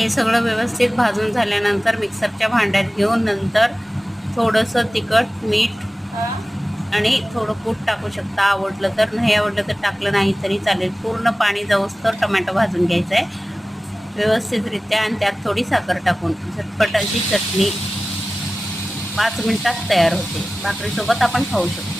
हे सगळं व्यवस्थित भाजून झाल्यानंतर मिक्सरच्या भांड्यात घेऊन नंतर थोडंसं तिखट, मीठ आणि थोडं कूट टाकू शकता. आवडलं तर, नाही आवडलं तर टाकलं नाही तरी चालेल. पूर्ण पाणी जाऊस्तोवर टोमॅटो भाजून घ्यायचं आहे व्यवस्थितरित्या आणि त्यात थोडी साखर टाकून झटपट अशी चटणी 5 मिनिटात तयार होते. भाकरीसोबत आपण खाऊ शकतो.